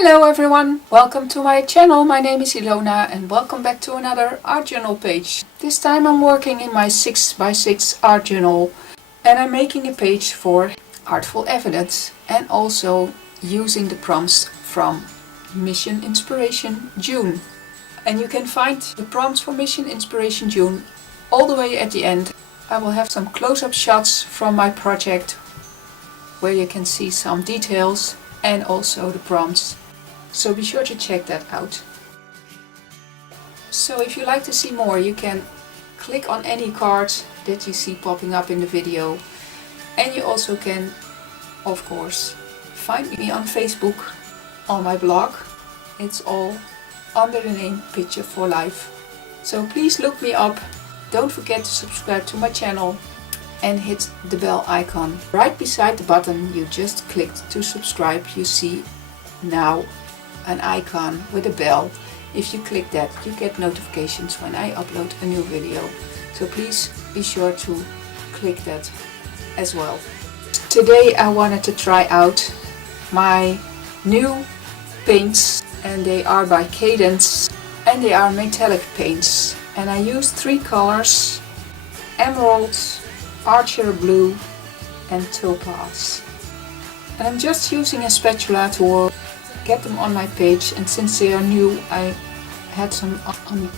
Hello everyone, welcome to my channel. My name is Ilona and welcome back to another art journal page. This time I'm working in my 6x6 art journal and I'm making a page for Artful Evidence and also using the prompts from Mission Inspiration June. And you can find the prompts for Mission Inspiration June all the way at the end. I will have some close-up shots from my project where you can see some details and also the prompts. So be sure to check that out. So if you like to see more, you can click on any card that you see popping up in the video. And you also can, of course, find me on Facebook, on my blog. It's all under the name Picture for Life. So please look me up. Don't forget to subscribe to my channel and hit the bell icon. Right beside the button you just clicked to subscribe, you see now an icon with a bell. If you click that, you get notifications when I upload a new video. So please be sure to click that as well. Today I wanted to try out my new paints, and they are by Cadence and they are metallic paints. And I used three colors: emerald, archer blue and topaz. And I'm just using a spatula to get them on my page, and since they are new I had some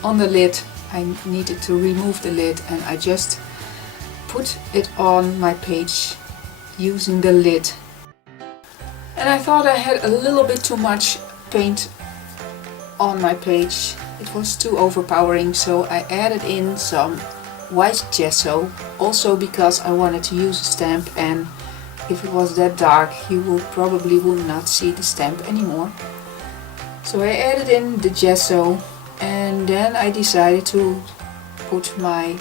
on the lid. I needed to remove the lid and I just put it on my page using the lid. And I thought I had a little bit too much paint on my page. It was too overpowering, so I added in some white gesso, also because I wanted to use a stamp, and if it was that dark you would not see the stamp anymore. So I added in the gesso, and then I decided to put my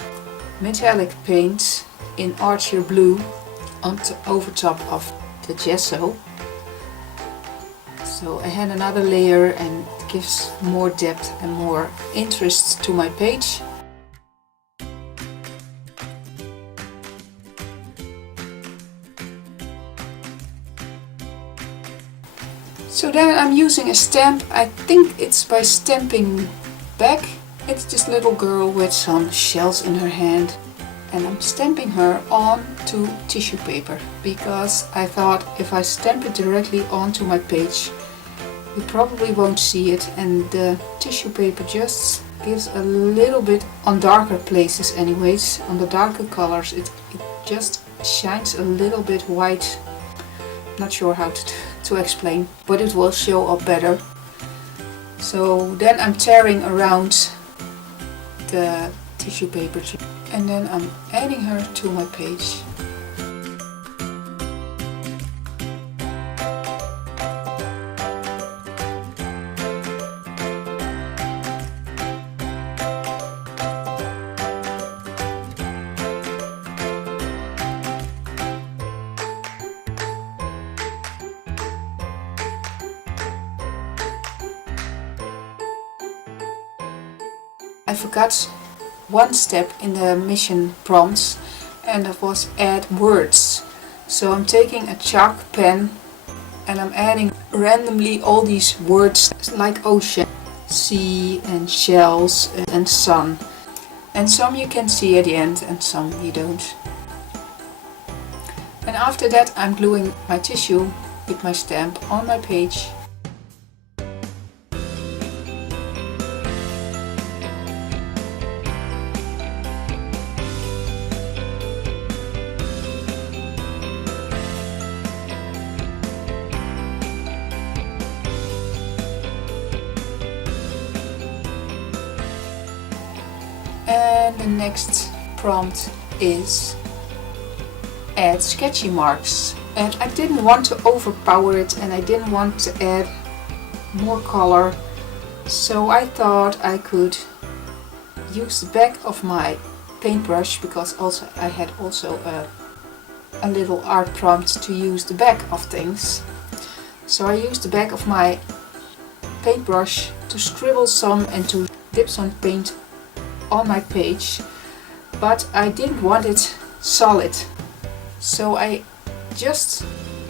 metallic paint in archer blue over top of the gesso. So I had another layer and it gives more depth and more interest to my page. So then I'm using a stamp. I think it's by Stampingback. It's this little girl with some shells in her hand, and I'm stamping her onto tissue paper because I thought if I stamp it directly onto my page you probably won't see it, and the tissue paper just gives a little bit on darker places anyways. On the darker colors it just shines a little bit white. Not sure how to explain, but it will show up better. So then I'm tearing around the tissue paper and then I'm adding her to my page. I forgot one step in the mission prompts, and that was add words. So I'm taking a chalk pen and I'm adding randomly all these words like ocean, sea and shells and sun. And some you can see at the end and some you don't. And after that I'm gluing my tissue with my stamp on my page. And the next prompt is add sketchy marks. And I didn't want to overpower it and I didn't want to add more color. So I thought I could use the back of my paintbrush, because also I had a little art prompt to use the back of things. So I used the back of my paintbrush to scribble some and to dip some paint on my page, but I didn't want it solid, so I just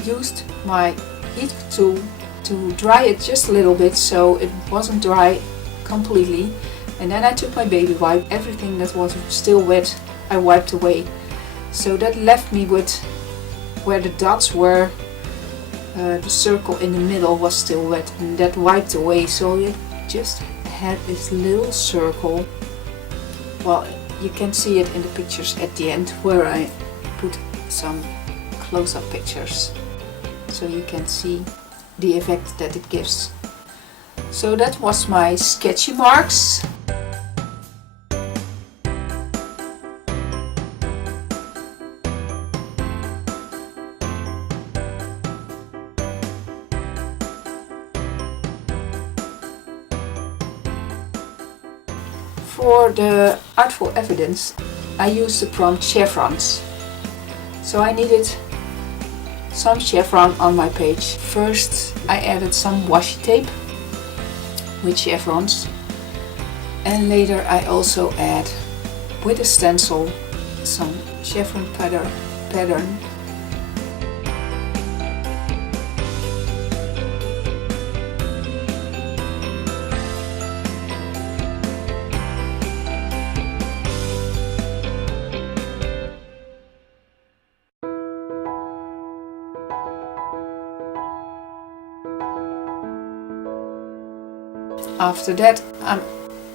used my heat tool to dry it just a little bit so it wasn't dry completely. And then I took my baby wipe, everything that was still wet I wiped away. So that left me with where the dots were, the circle in the middle was still wet, and that wiped away, so it just had this little circle. Well, you can see it in the pictures at the end where I put some close-up pictures, so you can see the effect that it gives. So that was my sketchy marks. For the Artfulevidence, I used the prompt chevrons. So I needed some chevron on my page. First I added some washi tape with chevrons, and later I also add with a stencil some chevron pattern. After that, I'm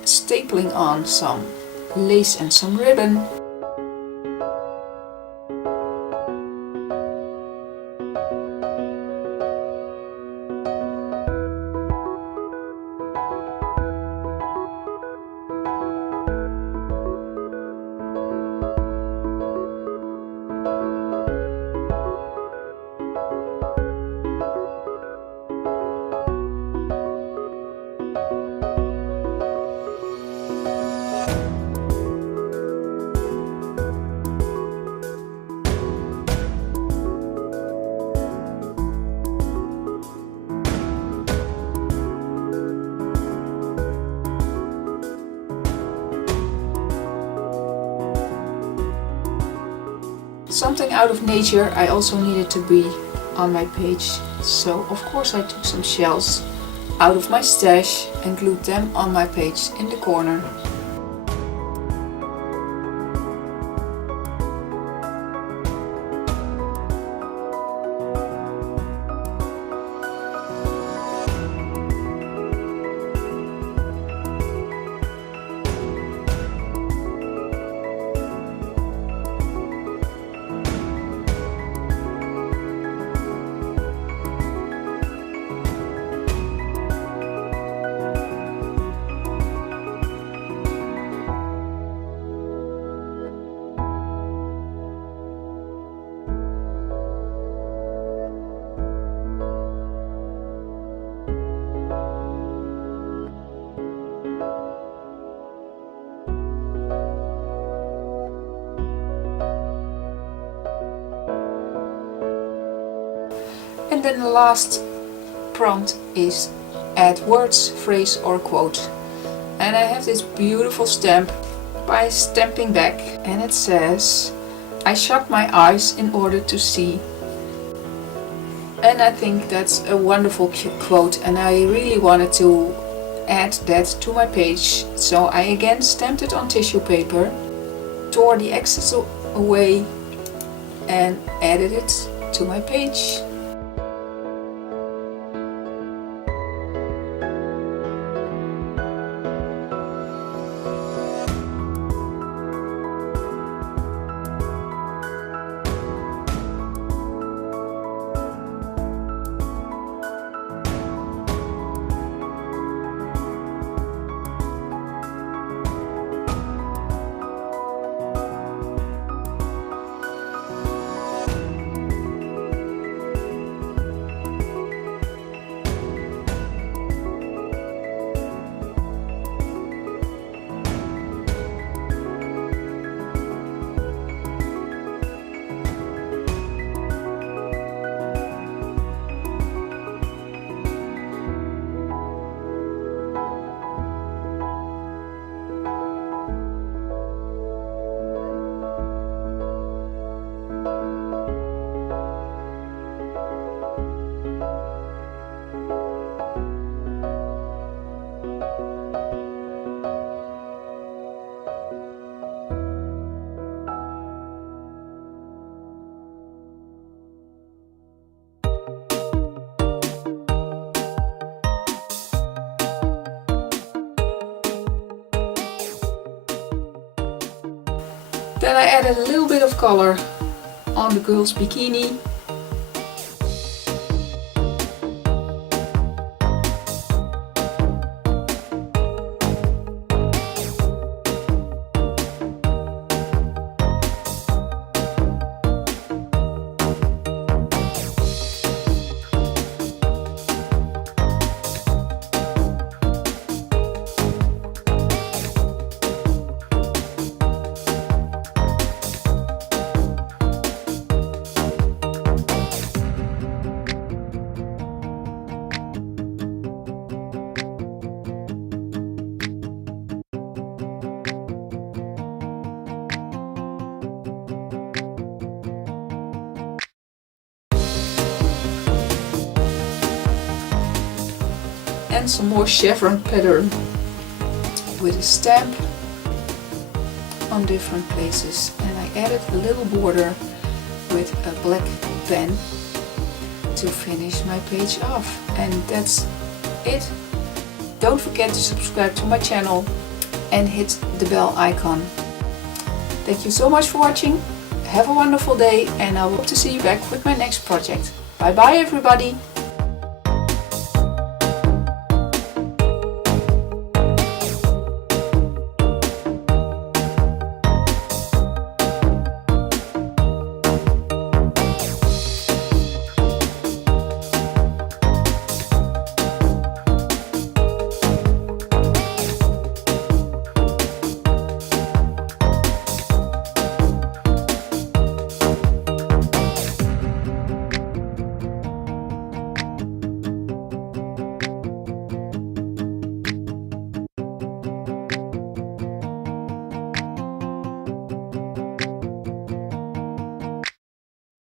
stapling on some lace and some ribbon. Something out of nature I also needed to be on my page, so of course I took some shells out of my stash and glued them on my page in the corner. And then the last prompt is add words, phrase or quote. And I have this beautiful stamp by Stampingback, and it says, "I shut my eyes in order to see." And I think that's a wonderful quote, and I really wanted to add that to my page. So I again stamped it on tissue paper, tore the excess away and added it to my page. Then I added a little bit of color on the girl's bikini. And some more chevron pattern with a stamp on different places, and I added a little border with a black pen to finish my page off. And that's it. Don't forget to subscribe to my channel and hit the bell icon. Thank you so much for watching. Have a wonderful day, and I hope to see you back with my next project. Bye bye everybody!